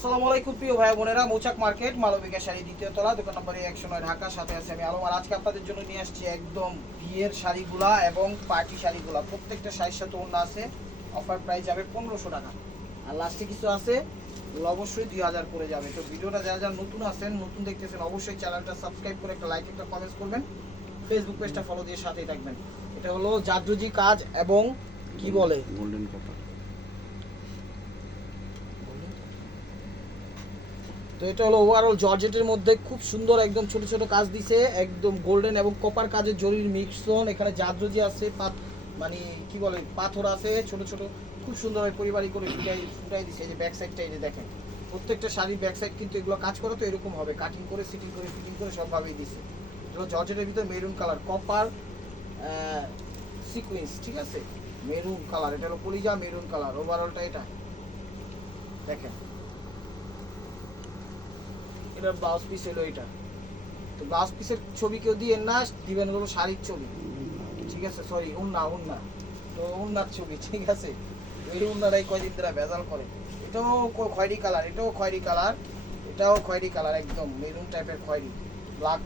আসসালামু আলাইকুম প্রিয় ভাই বোনেরা, মৌচাক মার্কেট মালবিকা শাড়ি দ্বিতীয় তলা, দোকান নম্বর 109 ঢাকা। সাথে আছে আমি আলম। আর আজকে আপনাদের জন্য নিয়ে আসছি একদম বিয়ের শাড়িগুলা এবং পার্টি শাড়িগুলা। প্রত্যেকটা শাড়ির সাথে ওড়না আছে। অফার প্রাইস যাবে 1500 টাকা। আর লাস্টে কিছু আছে অবশ্যই 2000 করে যাবে। তো ভিডিওটা যারা যারা নতুন আছেন, নতুন দেখতেছেন, অবশ্যই চ্যানেলটা সাবস্ক্রাইব করে একটা লাইক একটা কমেন্টস করবেন। ফেসবুক পেজটা ফলো দিয়ে সাথেই থাকবেন। এটা হলো জাদরুজি কাজ এবং কি বলে গোল্ডেন কপার। তো এটা হলো ওভারঅল জর্জেটের মধ্যে খুব সুন্দর একদম ছোট ছোট কাজ দিছে, একদম গোল্ডেন এবং কপার কাজের জরির মিক্সন। এখানে জাদরুজি আছে, মানে কি বলে পাথর আছে ছোট ছোট, খুব সুন্দর পরিবারই করে ফুটাই দিছে। এই যে ব্যাক সাইডটা এই যে দেখেন, প্রত্যেকটা শাড়ির ব্যাক সাইড কিন্তু এগুলো কাজ করা তো এরকম হবে, কাটিং করে সিটিং করে ফিটিং করে সবভাবেই দিছে। এগুলো জর্জেটের ভিতরে মেরুন কালার, কপার সিকুয়েন্স, ঠিক আছে, মেরুন কালার। এটা হলো কলিজা মেরুন কালার। ওভারঅলটা এটা দেখেন, এটা ব্লাউজ পিস হলো এটা। তো ব্লাউজ পিসের ছবি কেউ দিয়ে না, দিবেন হলো শাড়ির ছবি, ঠিক আছে, সরি উন্না তো উন্নার ছবি, ঠিক আছে। এই উন্নারাই কয়দিন ধরে ভেজাল করে। এটাও খয়েরি কালার, এটাও খয়েরি কালার, এটাও খয়েরি কালার, একদম মেরুন টাইপের খয়েরি, ব্ল্যাক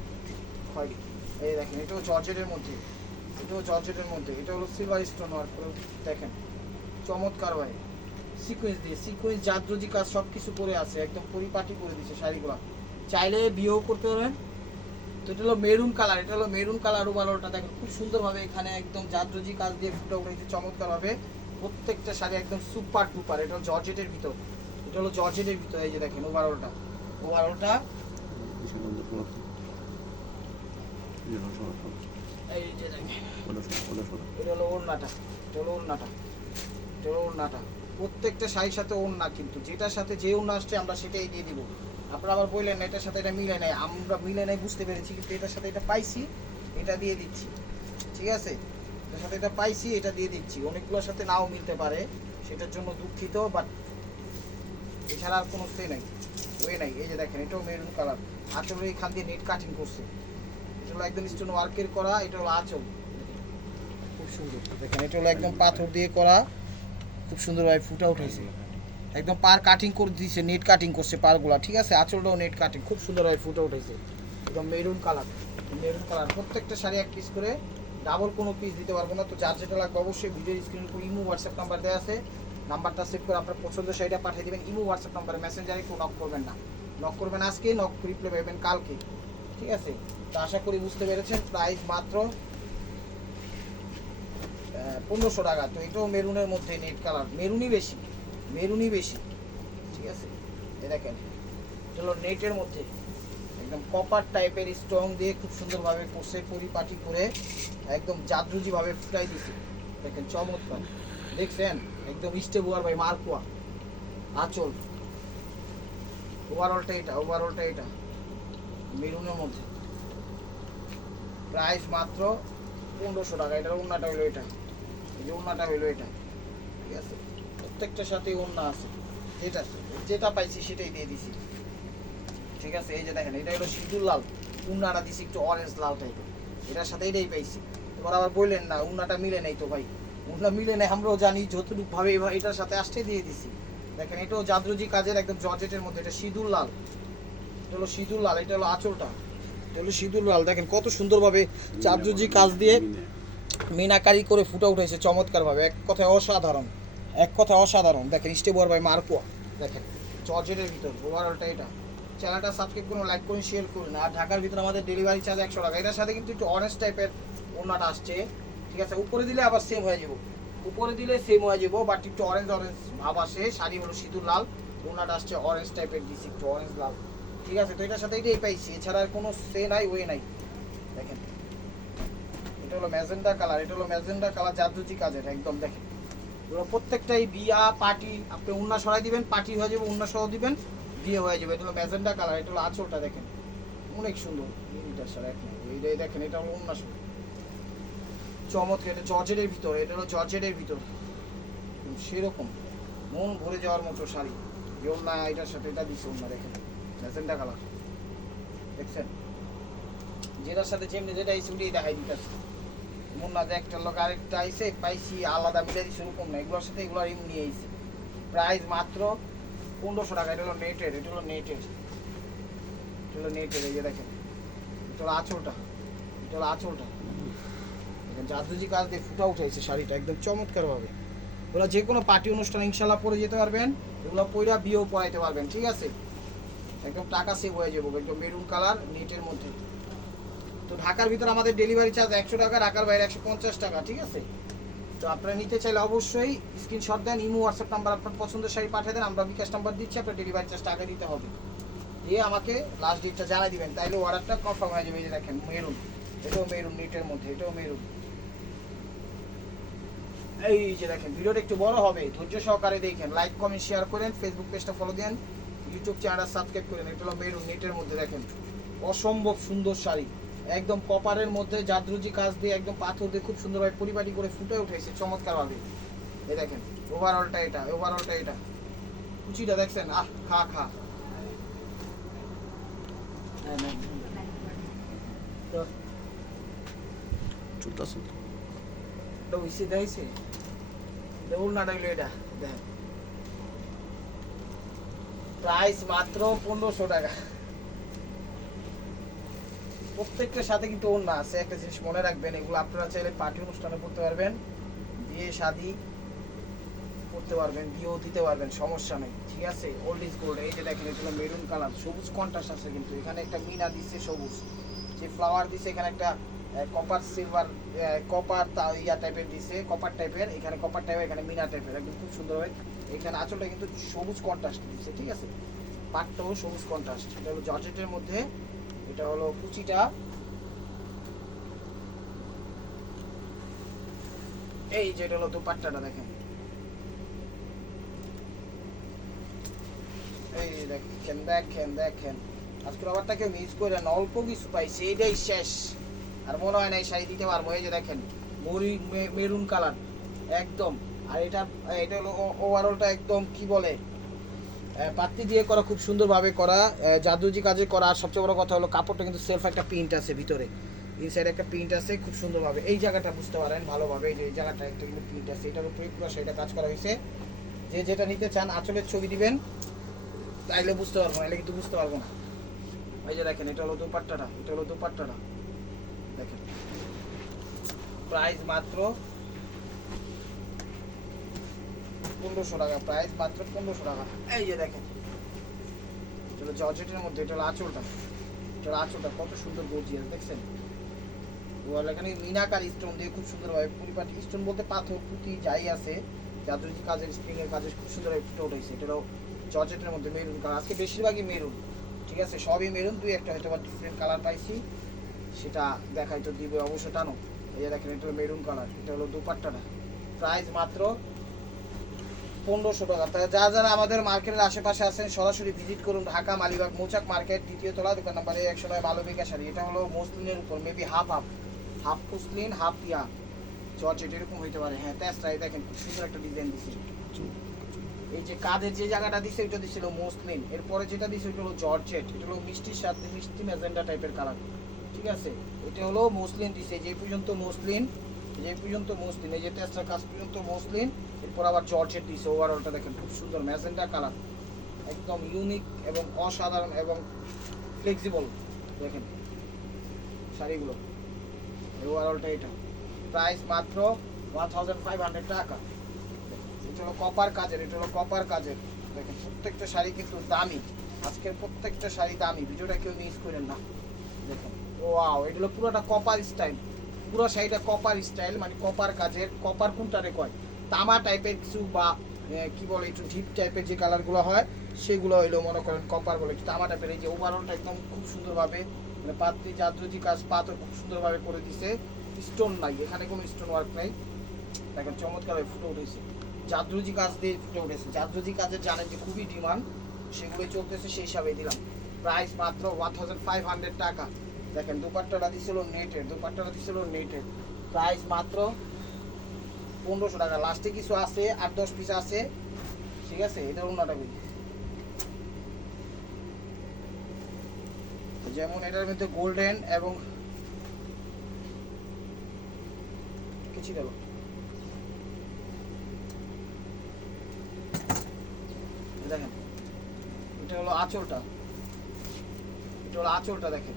খয়েরি। এই দেখেন, এটাও জর্জেটের মধ্যে, এটাও জর্জেটের মধ্যে। এটা হলো সিলভার স্টোন ওয়ার্ক করে দেখেন, চমৎকার ভাই। সিকোয়েন্স দিয়ে, সিকোয়েন্স জাদরুজি কাজ সব কিছু করে আছে, একদম পরিপাটি করে দিচ্ছে শাড়িগুলো। চাইলে বিয়েও করতে পারবেন। তো এটা হলো মেরুন কালার, এটা হলো মেরুন কালার। ওভারঅলটা দেখেন খুব সুন্দরভাবে এখানে একদম জাদরুজি কাজ দিয়ে ফুটে উঠেছে চমৎকারভাবে। প্রত্যেকটা শাড়ি একদম সুপার টুপার। এটা হলো জর্জেটের ভিতর, এটা হলো জর্জেটের ভিতর। এই যে দেখেন ওভারঅলটা, ওভারঅলটা এই যে দেখেন, এটা হলো ওড়নাটা, এটা হলো ওড়নাটা, এটা হলো ওড়নাটা। প্রত্যেকটা শাড়ির সাথে ওড়না, কিন্তু যেটার সাথে যে ওড়না আসছে আমরা সেটাই দিয়ে দিব। আপনারা আবার বললেন না এটার সাথে এটা মিলে নাই, আমরা মিলে নাই বুঝতে পেরেছি, কিন্তু এটার সাথে এটা পাইছি, এটা দিয়ে দিচ্ছি, ঠিক আছে। এটার সাথে এটা পাইছি, এটা দিয়ে দিচ্ছি। অনেকগুলোর সাথে নাও মিলতে পারে, সেটার জন্য দুঃখিত, বাট এছাড়া আর কোনো সে নাই, ওয়ে নাই। এই যে দেখেন, এটাও মেরুন কালার, আঁচলের এখান দিয়ে নেট কাটিং করছে। এটা হলো একদম স্টোন ওয়ার্কের করা, এটা হলো আঁচল, খুব সুন্দর দেখেন। এটা হলো একদম পাথর দিয়ে করা, খুব সুন্দরভাবে ফুটা উঠেছে, একদম পার কাটিং করে দিয়েছে, নেট কাটিং করছে পারগুলা, ঠিক আছে। আঁচলটাও নেট কাটিং, খুব সুন্দরভাবে ফুটে উঠেছে, একদম মেরুন কালার, মেরুন কালার। প্রত্যেকটা শাড়ি এক পিস করে, ডাবল কোনো পিস দিতে পারবো না। তো যার যেটা লাগবে অবশ্যই ভিডিও স্ক্রিন করে ইমো হোয়াটসঅ্যাপ নাম্বার দেওয়া আছে, নাম্বারটা সেভ করে আপনার পছন্দের শাড়িটা পাঠিয়ে দেবেন। ইমো হোয়াটসঅ্যাপ নাম্বারে মেসেঞ্জারে কেউ নক করবেন না, নক করবেন আজকে, নক রিপ্লাই পাবেন কালকে, ঠিক আছে। তো আশা করি বুঝতে পেরেছেন। প্রাইস মাত্র 1500 টাকা। তো এটাও মেরুনের মধ্যে নেট কালার, মেরুনই বেশি, মেরুনই বেশি, ঠিক আছে। এই দেখেন, এটা হলো নেটের মধ্যে একদম কপার টাইপের স্ট্রং দিয়ে খুব সুন্দরভাবে করছে, পরিপাটি করে একদম জাদরুজিভাবে ফুটাই দিছে। দেখেন চমৎকার, দেখছেন, একদম স্টেবুয়ার বাই মার্কুয়া আঁচল। ওভারঅলটা এটা, ওভারঅলটা এটা মেরুনের মধ্যে। প্রাইস মাত্র 1500 টাকা। এটার ওড়নাটা হলো এটা, এই যে ওড়নাটা হলো এটা, ঠিক আছে। প্রত্যেকটার সাথে ওড়না আছে, যেটা যেটা পাইছি সেটাই দিয়ে দিছি, ঠিক আছে। এই যে দেখেন, এটা হলো সিঁদুর লাল, উন্নাটা দিছি একটু অরেঞ্জ লাল টাইপের, এটার সাথে এটাই পাইছি। তোমার আবার বললেন না উন্নাটা মিলে নেই, তো ভাই উন্না মিলে নেই, আমরাও জানি, যতটুকু ভাবে এটার সাথে আসতে দিয়ে দিছি। দেখেন, এটাও জাদরুজি কাজের একদম জর্জেটের মধ্যে, এটা সিঁদুর লাল, এটা হলো সিঁদুর লাল, এটা হলো আঁচলটা, এটা হলো সিঁদুর লাল। দেখেন কত সুন্দরভাবে জাদরুজি কাজ দিয়ে মিনাকারি করে ফুটে উঠেছে চমৎকারভাবে, এক কথায় অসাধারণ, এক কথায় অসাধারণ। দেখেন স্টেবর বাই মার্কুয়া, দেখেন জর্জেটের ভিতর। ওভারঅলটা এটা। চ্যানেলটা সাবস্ক্রাইব করুন, লাইক করুন, শেয়ার করুন। আর ঢাকার ভিতরে আমাদের ডেলিভারি চার্জ 100 টাকা। এটার সাথে কিন্তু একটু অরেঞ্জ টাইপের ওড়নাটা আসছে, ঠিক আছে। উপরে দিলে আবার সেম হয়ে যাব, উপরে দিলে সেম হয়ে যাব, বাট একটু অরেঞ্জ অরেঞ্জ ভাব আসে। শাড়ি হলো সিঁদুর লাল, ওড়নাটা আসছে অরেঞ্জ টাইপের দিছি, একটু অরেঞ্জ লাল, ঠিক আছে। তো এটার সাথে এটাই পাইছি, এছাড়া আর কোনো সে নাই, ওয়ে নাই। দেখেন, এটা হলো ম্যাজেন্ডা কালার, এটা হলো ম্যাজেন্ডা কালার জাদরুজি কাজের, একদম দেখেন। এগুলো প্রত্যেকটাই বিয়া পার্টি, আপনি উন্না সরাই দিবেন, পার্টি হয়ে যাবে, উন্না সহ দিবেন, বিয়ে হয়ে যাবে। এটা হলো ম্যাজেন্ডা কালার, এটা হলো আঁচলটা দেখেন, অনেক সুন্দর। এইটা স্যার এক নম্বর, এইটাই দেখেন, এটা হলো উন্না সহ চমৎকার। এটা জর্জেটের ভিতর, এটা হলো জর্জেটের ভিতর, সেরকম মন ভরে যাওয়ার মতো শাড়ি। যে ওন্না এটার সাথে এটা দিচ্ছে, ওন্না দেখেন ম্যাজেন্ডা কালার, দেখছেন, যেটার সাথে যেমনি যেটা এই ছুটি দেখাই দিতেছে। মন না যে একটা লোক আরেকটা আইসে পাইছি আলাদা মিলে দিচ্ছে, ওরকম না, এগুলোর সাথে এগুলো এমনি আইছে। প্রাইস মাত্র 1500 টাকা। এটা হলো নেটের, এটা হলো নেটের, এটা হলো নেটের। এই যে দেখেন, এটা হলো আঁচলটা, এটা হলো আঁচলটা। দেখেন জাদুজি কাজ দিয়ে ফুটা উঠেছে শাড়িটা একদম চমৎকার ভাবে। এগুলো যে কোনো পার্টি অনুষ্ঠানে ইনশাল্লাহ পরে যেতে পারবেন, এগুলো পয়রা বিয়েও পরাইতে পারবেন, ঠিক আছে। একদম টাকা সেভ হয়ে যাবো, একদম মেরুন কালার নেটের মধ্যে। তো ঢাকার ভিতরে আমাদের ডেলিভারি চার্জ 100 টাকা, ঢাকার বাইরে 150 টাকা, ঠিক আছে। তো আপনারা নিতে চাইলে অবশ্যই স্ক্রিনশট দেন, ইমো হোয়াটসঅ্যাপ নাম্বার আপনার পছন্দের শাড়ি পাঠিয়ে দেন, আমরা বিকাশ নাম্বার দিচ্ছি, আপনার ডেলিভারি চার্জ টাকা দিতে হবে, দিয়ে আমাকে লাস্ট ডেটটা জানাই দিবেন, তাইলে অর্ডারটা কনফার্ম হয়ে যাবে। এই যে দেখেন মেরুন, এটাও মেরুন নেটের মধ্যে, এটাও মেরুন। এই যে দেখেন ভিডিওটা একটু বড় হবে, ধৈর্য সহকারে দেখেন, লাইক কমেন্ট শেয়ার করেন, ফেসবুক পেজটা ফলো দেন, ইউটিউব চ্যানেলটা সাবস্ক্রাইব করেন। এটা হলো মেরুন নেটের মধ্যে, দেখেন অসম্ভব সুন্দর শাড়ি, একদম কপারের মধ্যে জাদরুজি কাজ দিয়ে একদম পাথর দিয়ে খুব সুন্দরভাবে পরিপাটি করে ফুটে উঠেছে চমৎকারভাবে। এই দেখেন ওভারঅলটা এটা, ওভারঅলটা এটা, কুচিটা দেখছেন, আহ খা খা। তো চলতেছে এটা উইসি দেখাইছে, এটা উল্নাটা হইলো এটা দেখেন। প্রাইস মাত্র 1500 টাকা। প্রত্যেকটার সাথে কিন্তু ওড়না আছে। একটা জিনিস মনে রাখবেন, এগুলো আপনারা চাইলে পার্টি অনুষ্ঠানে পড়তে পারবেন, বিয়ে শাদি করতে পারবেন, বিয়েও দিতে পারবেন, সমস্যা নেই, ঠিক আছে। Old is gold. এই যে দেখেন এটা হলো মেরুন কালার, সবুজ কন্ট্রাস্ট আছে কিন্তু এখানে, একটা মিনা দিচ্ছে সবুজ, যে ফ্লাওয়ার দিচ্ছে এখানে একটা কপার সিলভার কপার ইয়া টাইপের দিচ্ছে, কপার টাইপের, এখানে কপার টাইপের, এখানে মিনা টাইপের, একদম খুব সুন্দর হয়। এখানে আঁচলটা কিন্তু সবুজ কন্ট্রাস্ট দিচ্ছে, ঠিক আছে, পাটটাও সবুজ কন্ট্রাস্ট। এটা হলো জর্জেটের মধ্যে, এটা হলো কুচিটা। এই যে এটা হলো দুপাট্টাটা দেখেন, এই দেখেন দেখেন দেখেন। আজকের অফারটা কেউ মিস করে না, অল্প কিছু পাইছে, এইটাই শেষ, আর মনে হয় না এই শাড়ি দিতে পারবো। এই যে দেখেন মেরুন কালার একদম। আর এটা এটা হলো ওভারঅলটা একদম কি বলে পাত্তি দিয়ে করা, খুব সুন্দরভাবে করা, জাদুজি কাজে করা। আর সবচেয়ে বড় কথা হলো কাপড়টা কিন্তু সেলফ একটা প্রিন্ট আছে ভিতরে, ইনসাইড একটা প্রিন্ট আছে খুব সুন্দরভাবে। এই জায়গাটা বুঝতে পারেন ভালোভাবে, এই যে এই জায়গাটা একটা কিন্তু প্রিন্ট আছে, এটার উপরে পুরো শাড়িটা কাজ করা হয়েছে। যে যেটা নিতে চান আঁচলের ছবি দিবেন, তাইলে বুঝতে পারবো, নাহলে কিন্তু বুঝতে পারবো না। এই যে দেখেন এটা হলো দুপাট্টাটা, এটা হলো দুপাট্টাটা দেখেন। প্রাইস মাত্র 1500 টাকা, প্রাইস মাত্র 1500 টাকা। এই যে দেখেন এটা হলো জর্জেটের মধ্যে, এটা হলো আঁচলটা, এটা হলো আঁচলটা, কত সুন্দর গর্জিয়াস দেখছেন। ওয়াল এখানে মিনাকার স্টোন দিয়ে খুব সুন্দরভাবে পরিপাটি, স্টোন বলতে পাথর পুঁতি যাই আছে, জাদুজি কাজের স্প্রিং এর কাজে খুব সুন্দরভাবে ফুটে উঠেছে। এটা হলো জর্জেটের মধ্যে মেরুন কালার, আজকে বেশিরভাগই মেরুন, ঠিক আছে, সবই মেরুন, দুই একটা হয়তো বা ডিফারেন্ট কালার পাইছি, সেটা দেখাই তো দিবে অবশ্য টানো। এই যে দেখেন এটা হলো মেরুন কালার, এটা হলো দুপাট্টাটা, প্রাইস মাত্র 1500 টাকা। তাই যারা আমাদের মার্কেটের আশেপাশে আছেন সরাসরি ভিজিট করুন, ঢাকা মালিবাগ মৌচাক মার্কেট, দ্বিতীয় তলা, দোকান নাম্বার 109, ভালো বেকা শাড়ি। এটা হলো মসলিনের উপর, maybe half half, half muslin half ইয়া জর্জেট এরকম হইতে পারে, হ্যাঁ তেসরাই দেখেন খুব সুন্দর একটা ডিজাইন দিচ্ছে। এই যে কাঁধের যে জায়গাটা দিচ্ছে ওইটা দিচ্ছিল মসলিন, এরপরে যেটা দিচ্ছে ওইটা হলো জর্জেট, এটা হলো মিষ্টির সাথে মিষ্টি ম্যাজেন্ডা টাইপের কালার, ঠিক আছে। এটা হলো মসলিন দিচ্ছে, যে পর্যন্ত মসলিন, যে পর্যন্ত মসলিন, এই যে তেসরা কাজ পর্যন্ত মসলিন, এরপর আবার জর্জেট দিচ্ছে। ওভারঅলটা দেখেন খুব সুন্দর ম্যাজেন্ডা কালার, একদম ইউনিক এবং অসাধারণ এবং ফ্লেক্সিবল দেখেন শাড়িগুলো। ওভারঅলটা এটা, প্রাইস মাত্র 1500 টাকা। এটা হলো কপার কাজের, এটা হলো কপার কাজের দেখেন, প্রত্যেকটা শাড়ি কিন্তু দামি, আজকের প্রত্যেকটা শাড়ি দামি, ভিডিওটা কেউ মিস করেন না। দেখেন ওয়াও, এটা হলো পুরোটা কপার স্টাইল, পুরো শাড়িটা কপার স্টাইল, মানে কপার কাজের। কপার কোনটারে কয়, তামা টাইপের কিছু বা কি বলে একটু ডিপ টাইপের যে কালারগুলো হয় সেগুলো হইলো মনে করেন কপার বলে, একটু তামা টাইপের। এই যে ওভারঅলটা একদম খুব সুন্দরভাবে মানে পাত্রি জাদরুজি কাজ, পাথর খুব সুন্দরভাবে করে দিছে, স্টোন নাই এখানে, কোনো স্টোন ওয়ার্ক নাই, দেখেন চমৎকারভাবে ফুটে উঠেছে, জাদরুজি কাজ দিয়ে ফুটে উঠেছে। জাদরুজি কাজের জানেন যে খুবই ডিমান্ড, সেগুলোই চলতেছে, সেই হিসাবে দিলাম। প্রাইস মাত্র 1500 টাকা। দেখেন দুপাট্টাটা দিছিল নেটের, দুপাট্টাটা দিছিল নেটের, প্রাইস মাত্র 1500 টাকা। লাস্টে কিছু আছে 8-10 পিস আছে, ঠিক আছে। এটা অন্যটা বলি, যেমন এটার মধ্যে গোল্ডেন এবং কিছু গেল, দেখেন এটা হলো আঁচলটা, এটা হলো আঁচলটা দেখেন,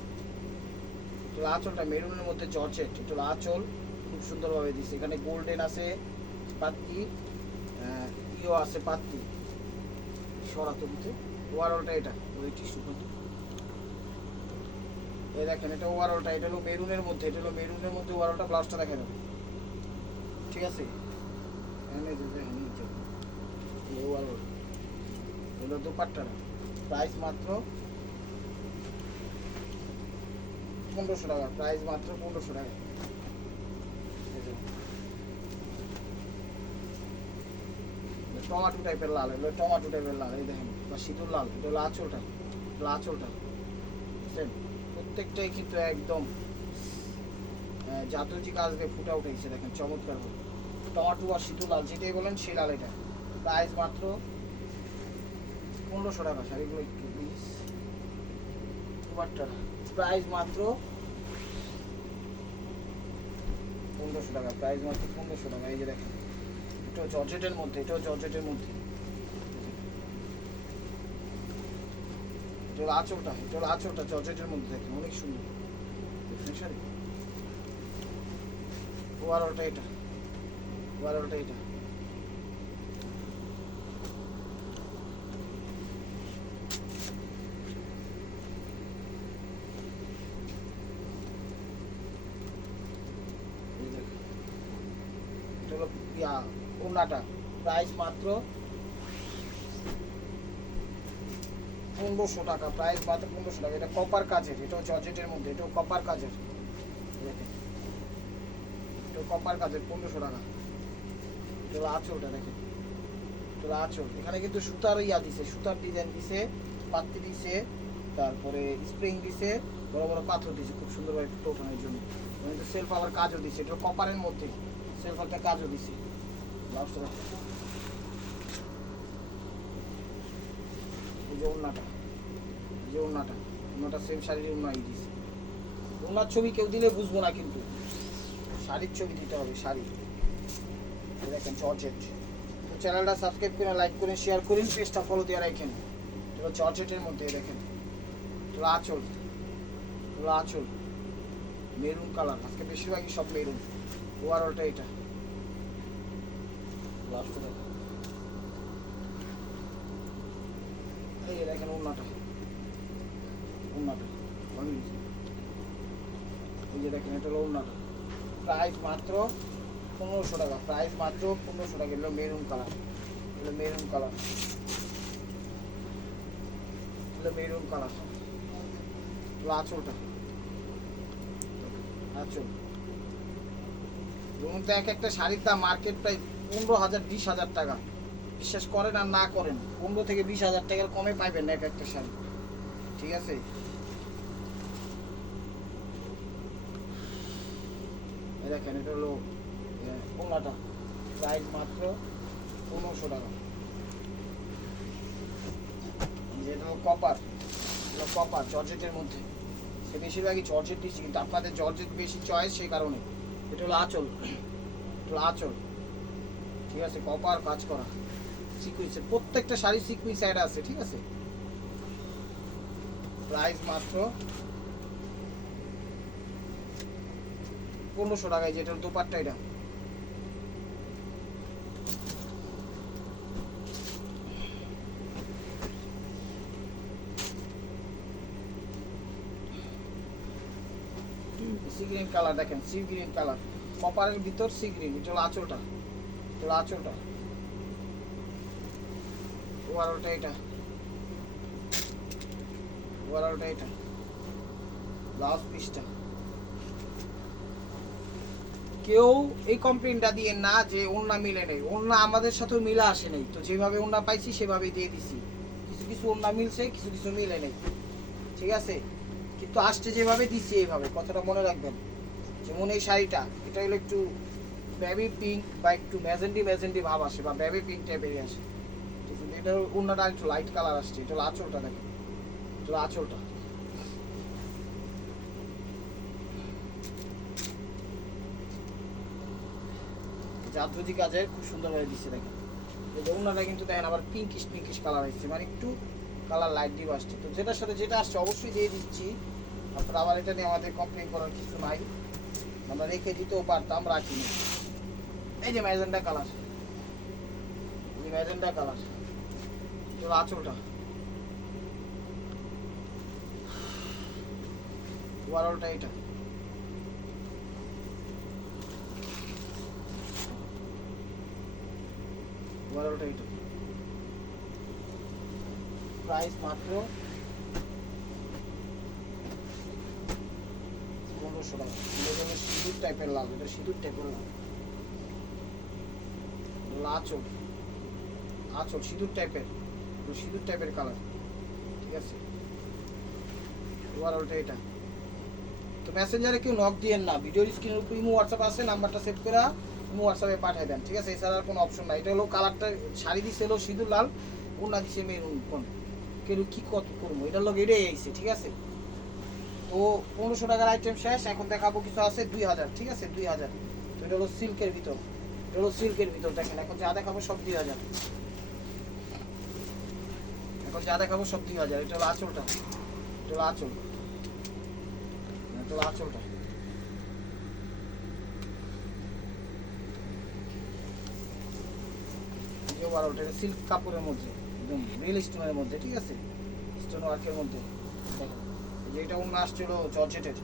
এটা হলো আঁচলটা মেরুনের মধ্যে জর্জেট, এটা হলো আঁচল, খুব সুন্দরভাবে দিচ্ছে। এখানে গোল্ডেন আছে পাত্তি, ইও আছে পাত্তি, সরাতো দিতে। ওভারঅলটা এটা ওই টিস্যু কিন্তু এই দেখেন, এটা ওভারঅলটা, এটা হলো মেরুনের মধ্যে, এটা হলো মেরুনের মধ্যে ওভারঅলটা। ব্লাউজটা দেখেন, ঠিক আছে, ওভারঅল হলো দোপাট্টা। প্রাইস মাত্র 1500 টাকা, প্রাইস মাত্র 1500 টাকা। টমাটো টাইপের লাল, এগুলো টমাটো টাইপের লাল, এই দেখেন, বা সিঁদুর লাল। এটা হলো আঁচলটা, আঁচলটা বুঝছেন, প্রত্যেকটাই কিন্তু একদম জাদুজি কাজ দিয়ে ফুটা উঠেছে দেখেন, চমৎকার ভাবে। টমাটো আর সিঁদুর লাল যেটাই বলেন সেই লাল। এটা প্রাইস মাত্র 1500 টাকা। শাড়িগুলো একটু প্লিজ, প্রাইস মাত্র 1500 টাকা, প্রাইস মাত্র 1500 টাকা। এই যে দেখেন, এটাও জর্জেটের মধ্যে, এটাও জর্জেটের মধ্যে। এটা হলো আঁচলটা, এটা হলো আঁচলটা জর্জেটের মধ্যে দেখেন, অনেক সুন্দর শাড়ি। ওভারঅলটা এটা, ওভারঅলটা এটা। এটা হলো ওড়নাটা, প্রাইস মাত্র 1500 টাকা, প্রাইস মাত্র 1500 টাকা। এটা কপার কাজের, এটাও জর্জেটের মধ্যে, এটাও কপার কাজের, দেখেন, এটাও কপার কাজের, 1500 টাকা। এটা হলো আঁচলটা দেখেন, এটা হলো আঁচল। এখানে কিন্তু সুতার দিছে, সুতার ডিজাইন দিছে, পাত্তি দিছে, তারপরে স্প্রিং দিছে, বড় বড় পাথর দিছে, খুব সুন্দরভাবে ফুটো ওঠানোর জন্য। কিন্তু সেলফ আবার কাজও দিছে, এটা কপারের মধ্যে সেলফ একটা কাজও দিছে। ব্লাউজটা দেখেন, এই যে ওড়নাটা, এই যে ওড়নাটা, ওড়নাটা সেম শাড়ির ওড়নাই দিছে। ওড়নার ছবি কেউ দিলে বুঝবো না, কিন্তু শাড়ির ছবি দিতে হবে, শাড়ি। দেখেন জর্জেট। চ্যানেলটা সাবস্ক্রাইব করে লাইক করে শেয়ার করুন, পেজটা ফলো দিয়ে রাখেন। এবার জর্জেটের মধ্যে দেখেন, এগুলো আঁচল, এগুলো আঁচল মেরুন কালার, আজকে বেশিরভাগই সব মেরুন। ওভারঅলটা এটা, লাস্টটা দেখেন, এই দেখেন ওড়নাটা, ওড়নাটা এই যে দেখেন, এটা হলো ওড়নাটা। প্রাইস মাত্র 1500 টাকা, প্রাইস মাত্র 1500 টাকা। এগুলো মেরুন কালার, এগুলো মেরুন কালার, এগুলো মেরুন কালার। এগুলো আঁচলটা, আঁচল। ধরুন তো এক একটা শাড়ির দাম মার্কেট প্রায় 15,000 20,000 টাকা। বিশ্বাস করেন আর না করেন, 15 থেকে 20,000 টাকার কমে পাইবেন না এক একটা শাড়ি, ঠিক আছে। দেখেন, এটা হলো ওড়নাটা, প্রাইস মাত্র 1500 টাকা। এটা হলো কপার, এটা কপার জর্জেটের মধ্যে। সে বেশিরভাগই জর্জেট দিচ্ছি, কিন্তু আপনাদের জর্জেট বেশি চয়েস, সেই কারণে। এটা হলো আঁচল, এটা হলো আঁচল, ঠিক আছে, কপার কাজ করা, সিকুয়েন্সের প্রত্যেকটা শাড়ি সিকুয়েন্স অ্যাড আছে, ঠিক আছে। প্রাইস মাত্র 1500 টাকায়। যেটার দোপাট্টা এটা, সি গ্রিন কালার দেখেন, সি গ্রিন কালার, কপারের ভিতর সি গ্রিন। এটা হলো আঁচলটা, এটা হলো আঁচলটা। ওভারঅলটা এটা, ওভারঅলটা এটা। ব্লাউজ পিসটা কেউ এই কমপ্লেনটা দিয়ে না যে ওড়না মিলে নেই, ওড়না আমাদের সাথেও মিলে আসে নেই, তো যেভাবে ওড়না পাইছি সেভাবেই দিয়ে দিছি। কিছু কিছু ওড়না মিলছে, কিছু কিছু মিলে নেই, ঠিক আছে, কিন্তু আসছে যেভাবে দিচ্ছি এইভাবে, কথাটা মনে রাখবেন। যেমন এই শাড়িটা, এটা হলো একটু বেবি পিঙ্ক বা একটু ম্যাজেন্টি ম্যাজেন্টি ভাব আসে, বা বেবি পিঙ্ক টাইপেরই আসে, ঠিক আছে। এটা ওড়নাটা একটু লাইট কালার আসছে। এটা হলো আঁচলটা দেখেন, এটা হলো আঁচলটা। জাদুজি কাজের খুব সুন্দরভাবে দিচ্ছে দেখেন। এই ওড়নাটা কিন্তু দেখেন আবার পিঙ্কিশ পিঙ্কিশ কালার আসছে, মানে একটু কালার লাইট ডিপ আসছে। তো যেটার সাথে যেটা আসছে অবশ্যই দিয়ে দিচ্ছি। আপনারা আবার এটা নিয়ে আমাদের কমপ্লেন করার কিছু নাই, আমরা রেখে দিতেও পারতাম, রাখিনি। এই যে ম্যাজেন্ডা কালার, এই ম্যাজেন্ডা কালার, তোর আঁচলটা ওভারঅলটা এটা। ওভারঅলটা এটা। প্রাইস মাত্র 1500 টাকা। এটা সিঁদুর টাইপের লাল, এটা সিঁদুর টাইপের লাল। আঁচল, আঁচল সিঁদুর টাইপের, সিঁদুর টাইপের কালার, ঠিক আছে। ওভারঅলটা এটা। তো মেসেঞ্জারে কেউ নক দিয়েন না, ভিডিওর স্ক্রিনের উপর ইমো হোয়াটসঅ্যাপ আছে, নাম্বারটা সেভ করে ইমো হোয়াটসঅ্যাপে পাঠিয়ে দেন, ঠিক আছে। এছাড়া আর কোনো অপশন নাই। এটা হলো কালারটা, শাড়ি দিচ্ছে হলো সিঁদুর লাল, ওড়না দিচ্ছে মেরুন। কোন কেউ কি কত করবো, এটার লোক এটাই আইছে, ঠিক আছে। তো 1500 টাকার আইটেম শেষ। এখন দেখাবো কিছু আছে 2000, ঠিক আছে 2000। তো এটা হলো সিল্কের ভিতর, এটা হলো সিল্কের ভিতর। দেখেন এখন যা দেখাবো সব 2000, এখন যা দেখাবো সব 2000। এটা হলো আঁচলটা, এটা হলো আঁচল, এটা হলো আঁচলটা। সিল্ক কাপড়ের মধ্যে, একদম রিয়েল স্টোনের মধ্যে, ঠিক আছে, স্টোন ওয়ার্কের মধ্যে। দেখেন যে এটা অন্য আসছিল জর্জেটের,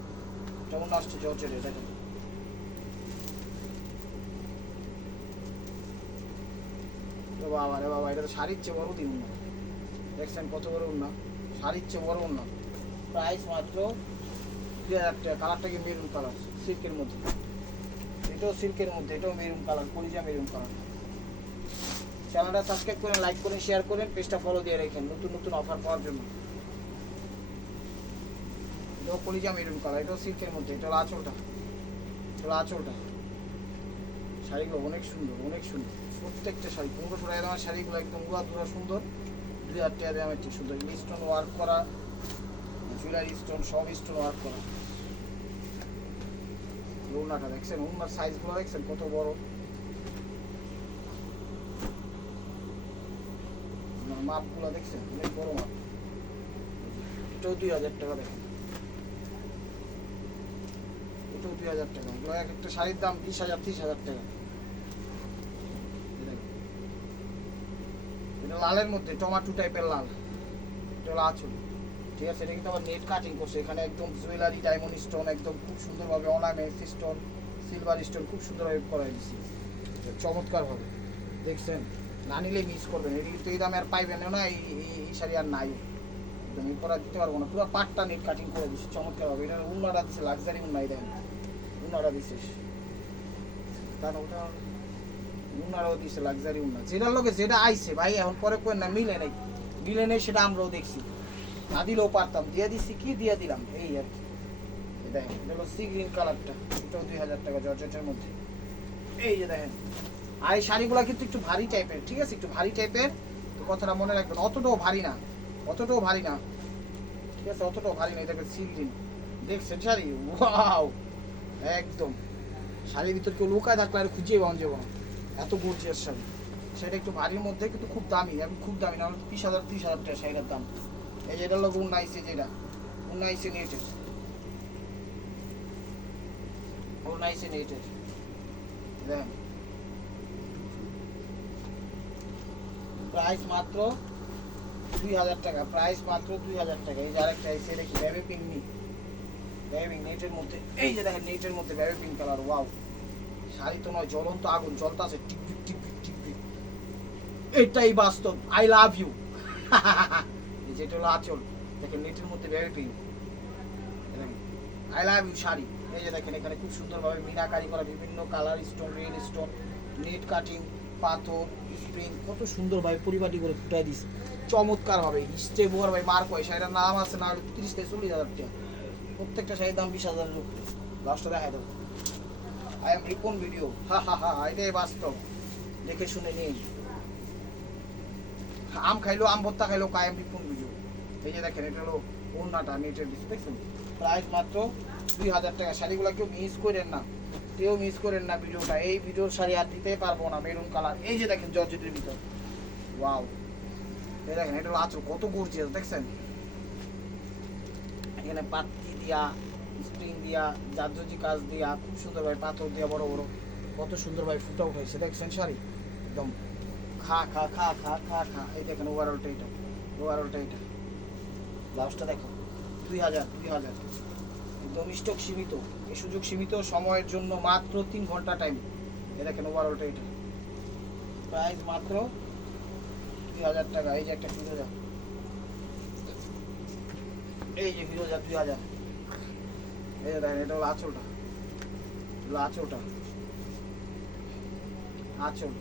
এটা অন্য আসছে জর্জেটের। দেখেন বাবা রে বাবা, এটা তো শাড়ির চেয়ে বড় দিন না, দেখছেন কত বড় উন্না, শাড়ির চেয়ে বড় উন্না। প্রাইস মাত্র 2000 টাকা। কালারটা কি মেরুন কালার, সিল্কের মধ্যে, এটাও সিল্কের মধ্যে, এটাও মেরুন কালার, কলিজা মেরুন কালার। চ্যানেলটা সাবস্ক্রাইব করেন, লাইক করেন, শেয়ার করেন, পেজটা ফলো দিয়ে রাখেন নতুন নতুন অফার পাওয়ার জন্য। এটাও কলিজা মেরুন কালার, এটাও সিল্কের মধ্যে। এটা হলো আঁচলটা, এটা হলো আঁচলটা। শাড়িগুলো অনেক সুন্দর, অনেক সুন্দর প্রত্যেকটা শাড়ি। 1500 টাকা দামের শাড়িগুলো একদম উড়া সুন্দর, 2000 টাকা দামের ঠিক সুন্দর। স্টোন ওয়ার্ক করা, জুয়েলারি স্টোন, সব স্টোন ওয়ার্ক করা। ওড়নাটা দেখছেন, ওড়নার সাইজগুলো দেখছেন কত বড়, মাপগুলো দেখছেন অনেক বড় মাপ। এটাও 2000 টাকা। দেখেন এটাও 2000 টাকা। এগুলো এক একটা শাড়ির দাম 20,000 30,000 টাকা। এটা লালের মধ্যে টমাটো টাইপের লাল, এটা হলো আঁচল, ঠিক আছে। এটা কিন্তু আবার নেট কাটিং করছে, এখানে একদম জুয়েলারি ডায়মন্ড স্টোন, একদম খুব সুন্দরভাবে অর্নামেন্টস স্টোন, সিলভার স্টোন খুব সুন্দরভাবে করা দিচ্ছি, চমৎকার হবে। দেখছেন, না নিলে মিস করবেন। এটি কিন্তু এই দামে আর পাইবেন না, এই শাড়ি আর নাই, একদম এই পরা দিতে পারবো না। পুরো পাটটা নেট কাটিং করে দিচ্ছি, চমৎকার হবে। এটা উন্নাটা দিচ্ছে, লাক্সারি উন্নাই দেন, উন্নাটা দিচ্ছে, কারণ ওটা উন্নারাও দিচ্ছে লাক্সারি উন্না। যেটার লোকে যেটা আইছে ভাই, এখন পরে কই না মিলে নেই, মিলে নেই সেটা আমরাও দেখছি, না দিলেও পারতাম, দিয়ে দিচ্ছি কি দিয়ে দিলাম, এই আর কি। দেখেন এটা হলো সি গ্রিন কালারটা, এটাও 2000 টাকা জর্জেটের মধ্যে। এই যে দেখেন, আর এই শাড়িগুলো কিন্তু একটু ভারী টাইপের, ঠিক আছে, একটু ভারী টাইপের। তো কথাটা মনে রাখবেন, অতটাও ভারী না, অতটাও ভারী না, ঠিক আছে, অতটাও ভারী না। এটা সি গ্রিন, দেখছেন শাড়ি, ওয়াও, একদম শাড়ির ভিতর কেউ লুকায় থাকলে আর খুঁজিয়ে পাওয়া যাবো না, এত গর্জিয়াস শাড়ি। সেটা একটু ভারীর মধ্যে কিন্তু খুব দামি, এখন খুব দামি না, 20,000 30,000 টাকা শাড়িটার দাম। এই যেটা লোক 19, যেটা 19 নেটের, 19 নেটের। দেখেন প্রাইস মাত্র 2000 টাকা, প্রাইস মাত্র 2000 টাকা। এই যে আরেকটা এসে দেখি, বেবি পিঙ্ক, বেবি নেটের মধ্যে। এই যে দেখেন নেটের মধ্যে baby pink colour, wow. Sari তো নয়, জ্বলন্ত আগুন, জ্বলতাছে টিকটিক টিকটিক টিকটিক। এটাই বাস্তব, আই লাভ ইউ। এই যেটা হলো আঁচল, দেখেন নেটের মধ্যে baby pink, I love you sari. এই যে দেখেন এখানে খুব সুন্দরভাবে মিনাকারি করা, বিভিন্ন colour stone, real stone, net cutting, পাথর, স্প্রিং, কত সুন্দরভাবে পরিপাটি করে ফুটাই দিস, চমৎকার হবে। স্টেবোর ভাই মার্ক হয়, শাড়িটার নাম আছে না 30 থেকে 40,000 টাকা, প্রত্যেকটা শাড়ির দাম 20,000-এর উপরে। লাস্টে দেখা দেবো, আই এম রিপন ভিডিও, হা হা হা, এটাই বাস্তব, দেখে শুনে নিন। আম খাইলো, আম ভর্তা খাইলো, আই এম রিপন ভিডিও। এই যে দেখেন এটা হলো ওড়নাটা নেটের দিচ্ছে, দেখছেন, প্রাইস মাত্র 2000 টাকা। শাড়িগুলো কেউ মিস করেন না, কেউ মিস করেন না ভিডিওটা, এই ভিডিওর শাড়ি আর দিতে পারবো না, মেরুন কালার। এই যে দেখেন জর্জেটের ভিতর, ওয়াও, এই দেখেন এটা হলো আঁচল, কত গর্জিয়াস দেখছেন। এখানে পাত্তি দিয়া, স্প্রিং দিয়া, জারজজি কাজ দিয়া, খুব সুন্দর ভাই পাথর দিয়া বড় বড়, কত সুন্দর ভাই ফুটা উঠাইছে দেখছেন শাড়ি একদম খা খা খা খা খা খা। এই দেখেন ওভারঅলটা এটা, ওভারঅলটা এটা। ব্লাউজটা দেখো 2000 একদম স্টক সীমিত, এই সুযোগ সীমিত সময়ের জন্য মাত্র 3 ঘন্টা টাইম। এই দেখেন ওভারঅলটা এটা, প্রাইস মাত্র 2000 টাকা। এই যে একটা ফিরোজা, এই যে ফিরোজা 2000। এই যে দেখেন এটা হলো আঁচলটা, হলো আঁচলটা, আঁচল।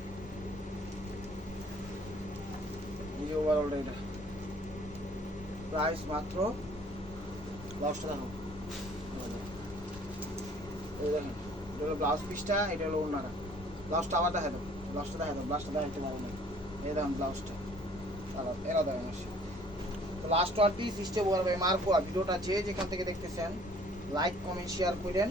এই যে ওভারঅলটা এটা, প্রাইস মাত্র, ব্লাউজটা দেখো, এই দেখেন এটা হলো ব্লাউজ পিসটা, এটা হলো ওড়নাটা। ব্লাউজটা আবার দেখা দাও, ব্লাউজটা দেখা দাও, ব্লাউজটা দেখাতে পারো না। এই দেখেন ব্লাউজটা আবার এরা দেখেন আসে। তো last one piece step over by মার্কোয়া। ভিডিওটা যে যেখান থেকে দেখতেছেন লাইক কমেন্ট শেয়ার করেন,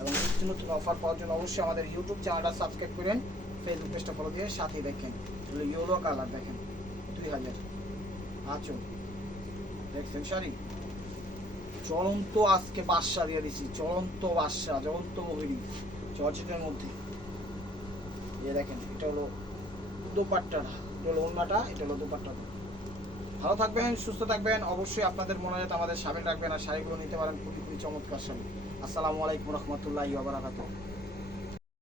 এবং নিত্য নতুন অফার পাওয়ার জন্য অবশ্যই আমাদের ইউটিউব চ্যানেলটা সাবস্ক্রাইব করেন, ফেসবুক পেজটা ফলো দিয়ে সাথেই দেখেন। ইয়েলো কালার দেখেন 2000, আঁচল দেখছেন শাড়ি চলন্ত, আজকে বাদশা দিয়ে দিচ্ছি, চলন্ত বাদশা, জ্বলন্ত মহিনী জর্জেটের মধ্যে। এই দেখেন এটা হলো দোপাট্টাটা, এটা হলো ওড়নাটা, এটা হলো দোপাট্টাটা। ভালো থাকবেন, সুস্থ থাকবেন, অবশ্যই আপনাদের মনোনীত আমাদের সামিল রাখবেন, আর শাড়িগুলো নিতে পারেন, খুবই খুবই চমৎকার শাড়ি। আসসালামু আলাইকুম রহমতুল্লাহি ওয়া বারাকাতুহু।